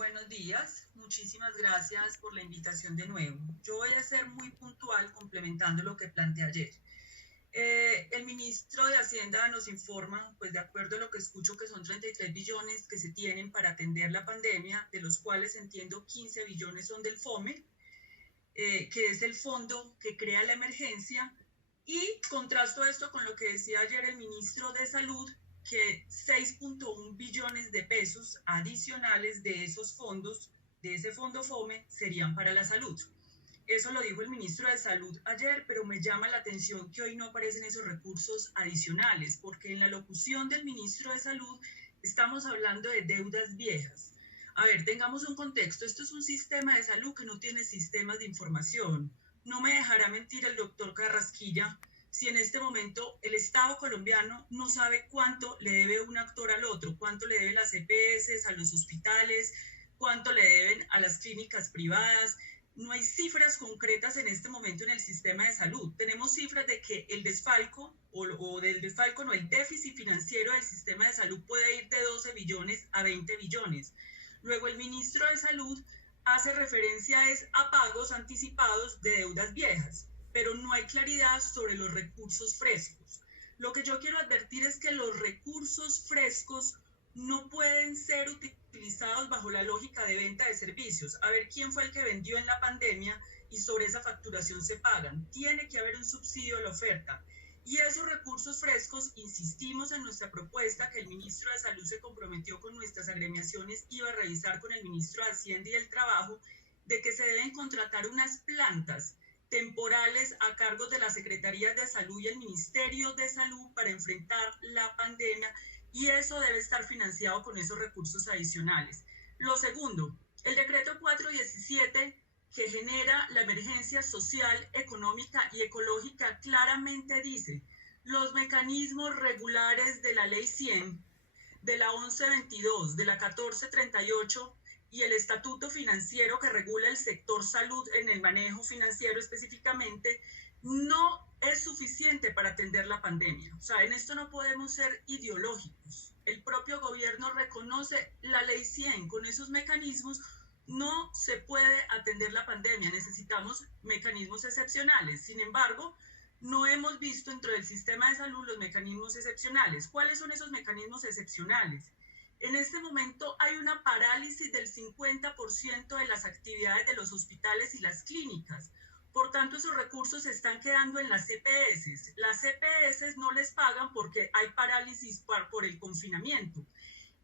Buenos días, muchísimas gracias por la invitación de nuevo. Yo voy a ser muy puntual complementando lo que planteé ayer. El ministro de Hacienda nos informa, pues de acuerdo a lo que escucho, que son 33 billones que se tienen para atender la pandemia, de los cuales entiendo 15 billones son del FOME, que es el fondo que crea la emergencia, y contrasto esto con lo que decía ayer el ministro de Salud, que 6.1 billones de pesos adicionales de esos fondos, de ese fondo FOME, serían para la salud. Eso lo dijo el ministro de Salud ayer, pero me llama la atención que hoy no aparecen esos recursos adicionales, porque en la locución del ministro de Salud estamos hablando de deudas viejas. A ver, tengamos un contexto. Esto es un sistema de salud que no tiene sistemas de información. No me dejará mentir el doctor Carrasquilla si en este momento el Estado colombiano no sabe cuánto le debe un actor al otro, cuánto le debe las EPS, a los hospitales, cuánto le deben a las clínicas privadas. No hay cifras concretas en este momento en el sistema de salud. Tenemos cifras de que el desfalco, el déficit financiero del sistema de salud puede ir de 12 billones a 20 billones. Luego el ministro de Salud hace referencia a pagos anticipados de deudas viejas, pero no hay claridad sobre los recursos frescos. Lo que yo quiero advertir es que los recursos frescos no pueden ser utilizados bajo la lógica de venta de servicios. A ver quién fue el que vendió en la pandemia y sobre esa facturación se pagan. Tiene que haber un subsidio a la oferta. Y esos recursos frescos, insistimos en nuestra propuesta que el ministro de Salud se comprometió con nuestras agremiaciones, iba a revisar con el ministro de Hacienda y del Trabajo, de que se deben contratar unas plantas temporales a cargo de las Secretarías de Salud y el Ministerio de Salud para enfrentar la pandemia, y eso debe estar financiado con esos recursos adicionales. Lo segundo, el decreto 417 que genera la emergencia social, económica y ecológica claramente dice: los mecanismos regulares de la ley 100, de la 1122, de la 1438 y el estatuto financiero que regula el sector salud en el manejo financiero específicamente, no es suficiente para atender la pandemia. O sea, en esto no podemos ser ideológicos. El propio gobierno reconoce la ley 100. Con esos mecanismos no se puede atender la pandemia. Necesitamos mecanismos excepcionales. Sin embargo, no hemos visto dentro del sistema de salud los mecanismos excepcionales. ¿Cuáles son esos mecanismos excepcionales? En este momento hay una parálisis del 50% de las actividades de los hospitales y las clínicas. Por tanto, esos recursos se están quedando en las EPS. Las EPS no les pagan porque hay parálisis por el confinamiento.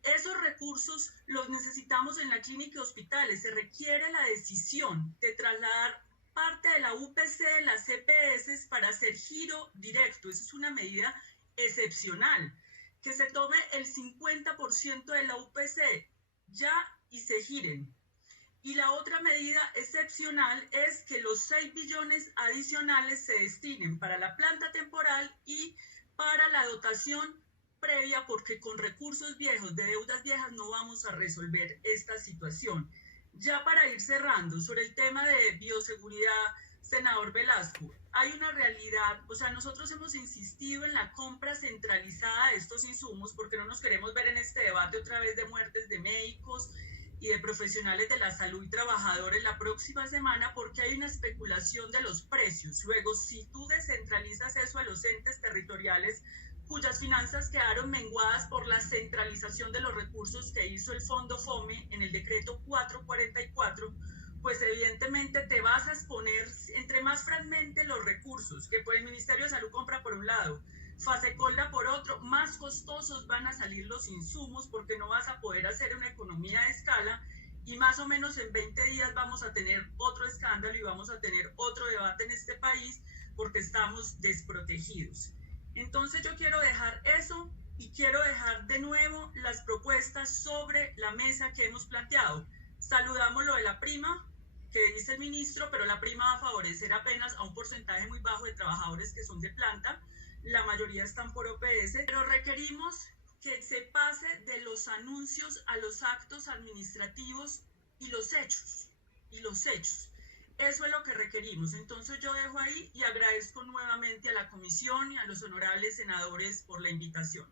Esos recursos los necesitamos en la clínica y hospitales. Se requiere la decisión de trasladar parte de la UPC de las EPS para hacer giro directo. Esa es una medida excepcional. Que se tome el 50% de la UPC ya y se giren. Y la otra medida excepcional es que los 6 billones adicionales se destinen para la planta temporal y para la dotación previa, porque con recursos viejos, de deudas viejas, no vamos a resolver esta situación. Ya para ir cerrando, sobre el tema de bioseguridad, senador Velasco, hay una realidad. O sea, nosotros hemos insistido en la compra centralizada de estos insumos porque no nos queremos ver en este debate otra vez de muertes de médicos y de profesionales de la salud y trabajadores la próxima semana, porque hay una especulación de los precios. Luego, si tú descentralizas eso a los entes territoriales cuyas finanzas quedaron menguadas por la centralización de los recursos que hizo el Fondo FOME en el decreto 444, pues evidentemente te vas a exponer, entre más fragmente los recursos, que pues el Ministerio de Salud compra por un lado, Fasecolda por otro, más costosos van a salir los insumos, porque no vas a poder hacer una economía de escala, y más o menos en 20 días vamos a tener otro escándalo y vamos a tener otro debate en este país porque estamos desprotegidos. Entonces yo quiero dejar eso y quiero dejar de nuevo las propuestas sobre la mesa que hemos planteado. Saludamos lo de la prima que dice el ministro, pero la prima va a favorecer apenas a un porcentaje muy bajo de trabajadores que son de planta. La mayoría están por OPS, pero requerimos que se pase de los anuncios a los actos administrativos y los hechos. Eso es lo que requerimos. Entonces yo dejo ahí y agradezco nuevamente a la comisión y a los honorables senadores por la invitación.